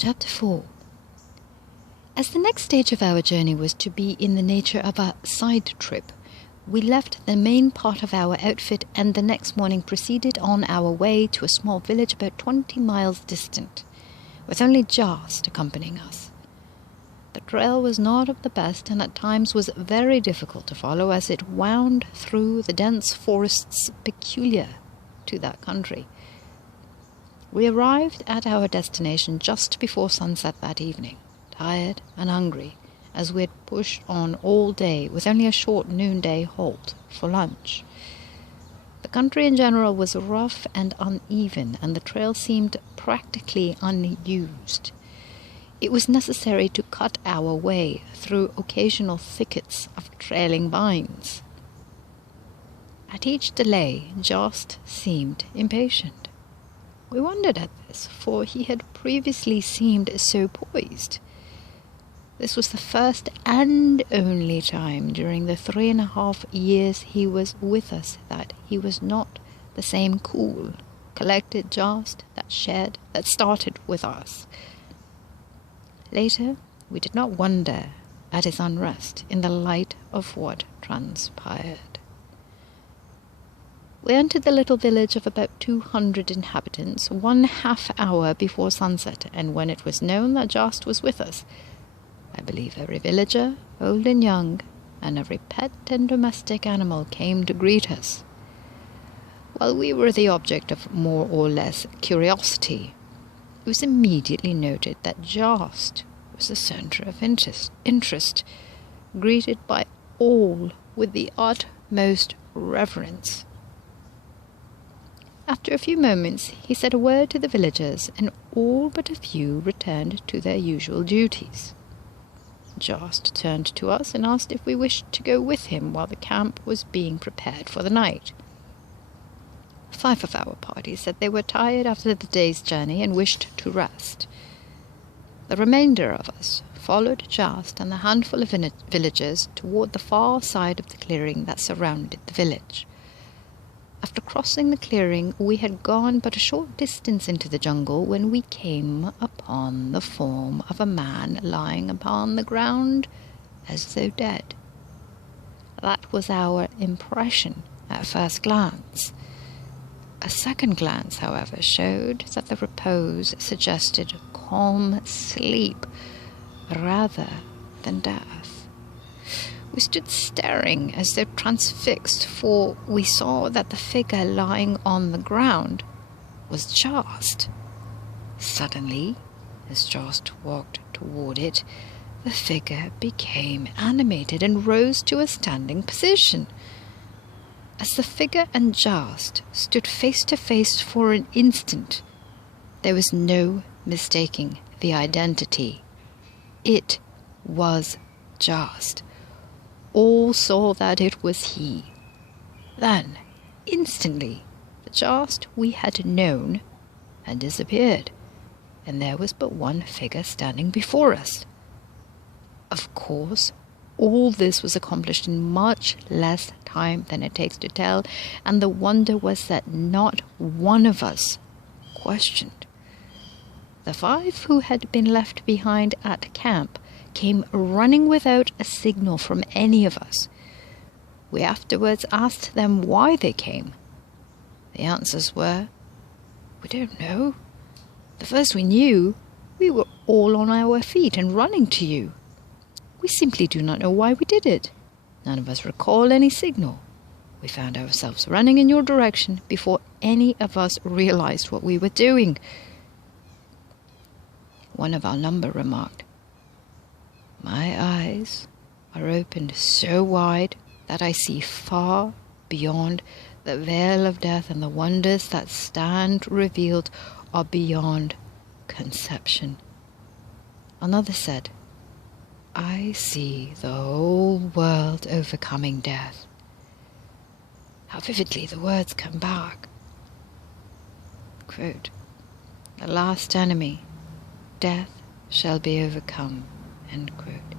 Chapter 4. As the next stage of our journey was to be in the nature of a side trip, we left the main part of our outfit and the next morning proceeded on our way to a small village about 20 miles distant, with only Jast accompanying us. The trail was not of the best and at times was very difficult to follow as it wound through the dense forests peculiar to that country. We arrived at our destination just before sunset that evening, tired and hungry, as we had pushed on all day with only a short noonday halt for lunch. The country in general was rough and uneven, and the trail seemed practically unused. It was necessary to cut our way through occasional thickets of trailing vines. At each delay, Jast seemed impatient. We wondered at this, for he had previously seemed so poised. This was the first and only time during the 3.5 years he was with us that he was not the same cool, collected Jast that started with us. Later, we did not wonder at his unrest in the light of what transpired. We entered the little village of about 200 inhabitants 1/2 hour before sunset, and when it was known that Jast was with us, I believe every villager, old and young, and every pet and domestic animal came to greet us. While we were the object of more or less curiosity, it was immediately noted that Jast was the center of interest, greeted by all with the utmost reverence. After a few moments, he said a word to the villagers, and all but a few returned to their usual duties. Jast turned to us and asked if we wished to go with him while the camp was being prepared for the night. 5 of our party said they were tired after the day's journey and wished to rest. The remainder of us followed Jast and the handful of villagers toward the far side of the clearing that surrounded the village. After crossing the clearing, we had gone but a short distance into the jungle when we came upon the form of a man lying upon the ground as though dead. That was our impression at first glance. A second glance, however, showed that the repose suggested calm sleep rather than death. We stood staring as though transfixed, for we saw that the figure lying on the ground was Jast. Suddenly, as Jast walked toward it, the figure became animated and rose to a standing position. As the figure and Jast stood face to face for an instant, there was no mistaking the identity. It was Jast. All saw that it was he. Then, instantly, the Jast we had known had disappeared, and there was but one figure standing before us. Of course, all this was accomplished in much less time than it takes to tell, and the wonder was that not one of us questioned. The 5 who had been left behind at camp came running without a signal from any of us. We afterwards asked them why they came. The answers were, "We don't know. The first we knew, we were all on our feet and running to you. We simply do not know why we did it. None of us recall any signal. We found ourselves running in your direction before any of us realized what we were doing." One of our number remarked, "My eyes are opened so wide that I see far beyond the vale of death, and the wonders that stand revealed are beyond conception." Another said, "I see the whole world overcoming death." How vividly the words come back. Quote, "The last enemy, death, shall be overcome." End quote.